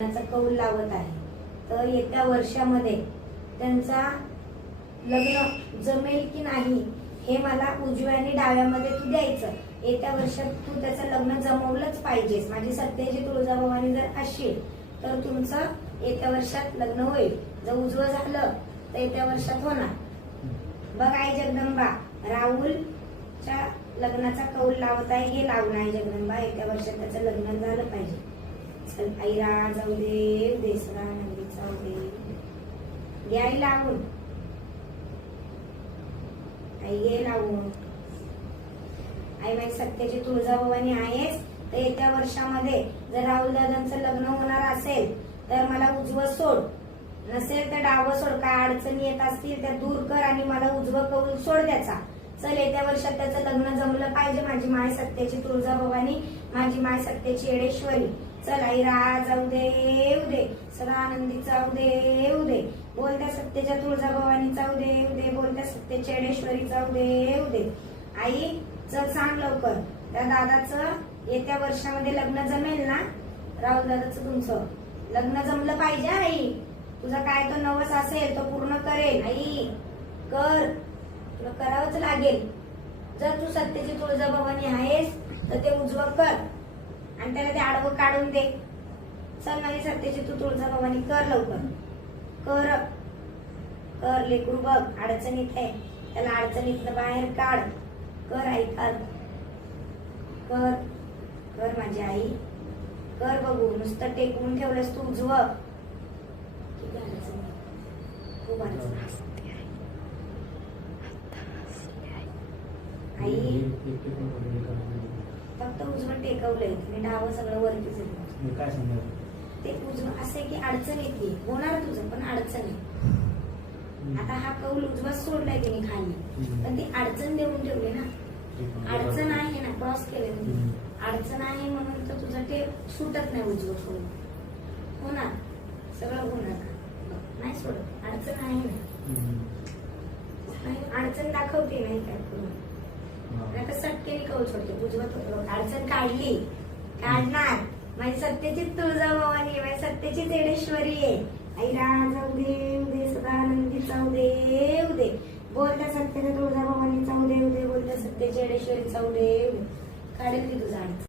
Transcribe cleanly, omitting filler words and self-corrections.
त्यांचा कौल लावत आहे. तर येत्या वर्षामध्ये त्यांचा लग्न जमेल की नाही हे मला उजव्या आणि डाव्यामध्ये तू द्यायचं. येत्या वर्षात तू त्याचं लग्न जमवलंच पाहिजेस. माझी सत्याची तुळजाभवानी जर असेल तर तुमचं येत्या वर्षात लग्न होईल. जर उजवं झालं तर येत्या वर्षात होणार. बघ आई जगदंबा, राहुलच्या लग्नाचा कौल लावत आहे. हे लावून आई जगदंबा येत्या वर्षात त्याचं लग्न झालं पाहिजे. चल आई रा जाऊ दे, देसरा नंदी जाऊ दे. आई लावून, आई घे लावून. आई माझी सत्याची तुळजाभवानी आहेस. तर येत्या वर्षामध्ये जर राहुल दादांचं लग्न होणार असेल तर मला उजवं सोड, नसेल तर डावं सोड. काय अडचणी येत असतील त्या दूर कर आणि मला उजवं कौल सोड त्याचा. चल येत्या वर्षात त्याचं लग्न जमलं पाहिजे. माझी माय सत्याची तुळजाभवानी, माझी माय सत्याची येडेश्वरी. चल आई रा जाऊ दे, उदे सदानंदी जाऊ दे, उदे बोलत्या सत्याच्या तुळजाभवानी जाऊ दे, उदे बोलत्या सत्याची येडेश्वरी जाऊ दे, उदे. आई चल सांग लवकर, त्या दादाचं येत्या वर्षामध्ये लग्न जमेल ना? राहुल दादाचं तुमचं लग्न जमलं पाहिजे. आई तुझा काय तो नवस असेल तो पूर्ण करेल. आई कर, तुला करावंच लागेल. जर तू सत्याची तुळजाभवानी आहेस तर ते उजवं कर आणि त्याला ते आडवं काढून दे. चल माझी सत्याची तू तुळजाभवानी कर, लवकर कर. कर लेकरू, बघ अडचणीत आहे, त्याला अडचणीतनं बाहेर काढ. कर आई, कर कर कर माझी आई, कर. बघू नुसतं टेकवून ठेवलंस तू उजवं. किती अडचण, खूप अडचण. आई फक्त उजवं टेकवलंय, मी डावं सगळं वरतीच येतो. काय सांगणार ते उजवं असं की अडचण येते, होणार तुझं पण अडचण आहे. आता हा कौल उजवा सोडलाय तिने खाली, पण ती अडचण देऊन ठेवली ना. अडचण आहे ना, क्रॉस केले. अडचण आहे म्हणून तर तुझं ते सुटत नाही उजवं कौल. होणार सगळं होणार, नाही सोडत. अडचण आहे ना, अडचण दाखवते नाही काय करून. आता सटकेने कौल सोडते. उजवं अडचण काढली, काढणार. माझी सत्याची तुळजाभवानी, माझी सत्याची येडेश्वरी आहे. आई रा जाऊ दे, उदे सदानंदी जाऊ दे, उदे बोलत्या सत्याच्या तुळजाभवानी जाऊ दे, उदे बोलत्या सत्याची येडेश्वरी जाऊ दे, उदे. काढेल की तुझा अडचण.